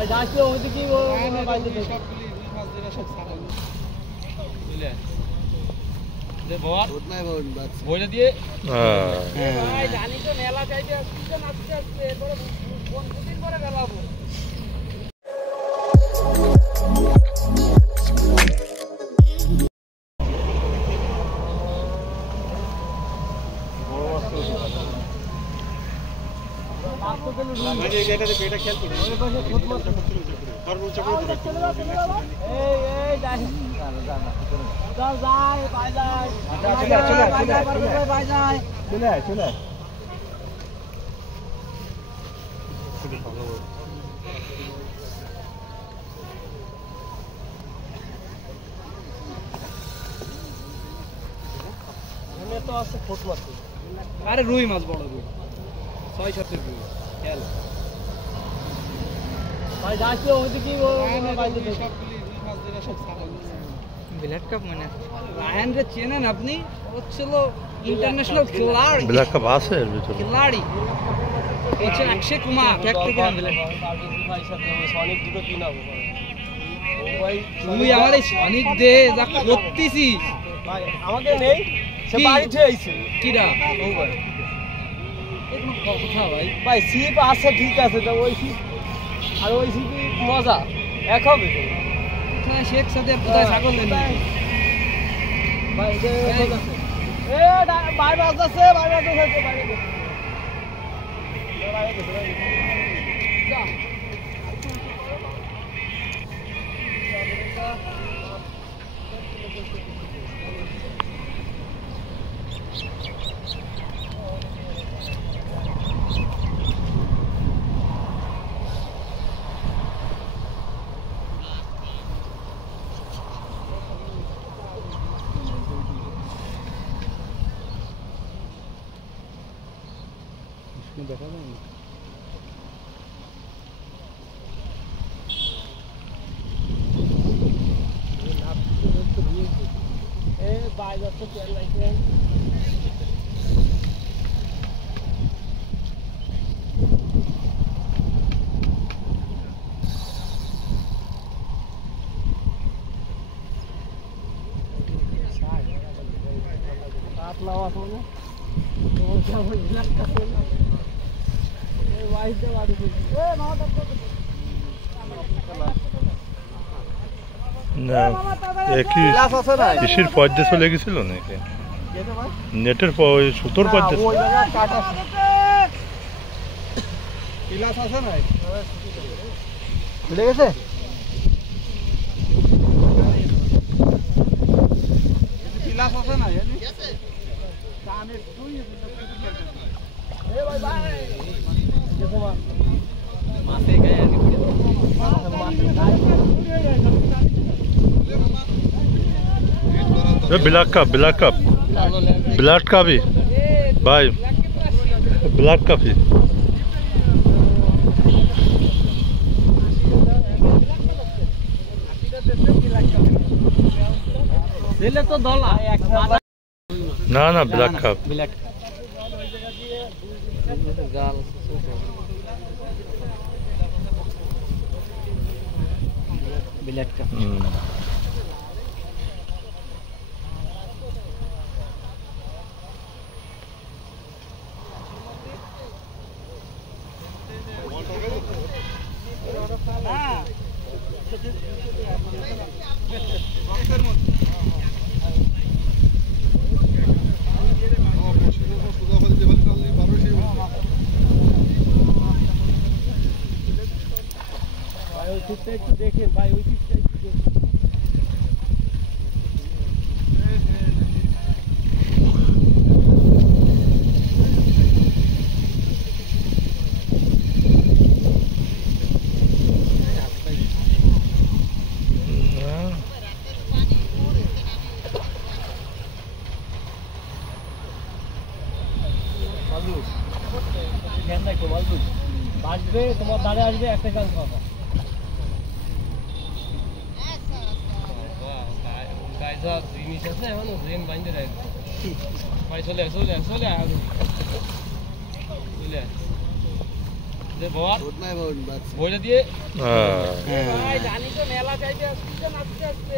ভাই যাচ্ছে ওইদিকে কি বাইরে সব মাছ ধরে সব ছাড়া বুঝলে দে বড় নাই বাস বইলা দিয়ে ভাই জানি তো মেলা চাইতে আসছে নাচতে আসছে এরপরে কোন দিন পরে গেলাবো আরে রুই মাছ বড় রুই 6-7 রুই খেল ভাই যাচ্ছে ওইদিকে বাইরে সব মাছ ধরে সব ছাড়া ব্ল্যাক কাপ মানে রায়ান রে চেনেন আপনি হচ্ছিল ইন্টারন্যাশনাল খিলাড়ি ব্ল্যাক কাপ আছে এর ভিতরে খিলাড়ি হচ্ছে অক্ষয় কুমার ক্যাপ্টেন ব্ল্যাক ভাই সাথে সনিক দুটো কিনাবো ভাই তুই আমার এই সনিক দে যা করতেছিস ভাই আমাকে নেই সে বাড়িতে আইছে কিরা ও ভাই একটু কথা ভাই ভাই সিপ আছে ঠিক আছে তো ওই সিপ আর ওই সিপি মজা এক হবে কোথায় শেখ সাদের কোথায় ছাগল নেন ভাই এ ভাই বাস আছে বাইরে যা দেখা যায় না এ বাইরে তো তেল লাগবে আপনা আসো না তো সব ব্ল্যাক কাপ কৃষির পর্দে চলে গেছিল নাকি নেটের সুতোর পর্দে মিলে গেছে বিলাস আছে না ब्लैक का भी भाई ब्लैक का भी तो दला ना ना ब्लैक का ब्लैक गाल ब्लैक का একটু দেখেন ভাই ওই দিকটা একটু দেখেন বাজবে তোমার দাঁড়ে আসবে একটা কাজ পাবা গাইজা জিনিস আছে এখন ড্রেন বাইন্ধে রাখবে ভাই চলে চলে চলে চলে বইটা দিয়ে হ্যাঁ ভাই জানি তো মেলা চাইতে আসছে আস্তে আস্তে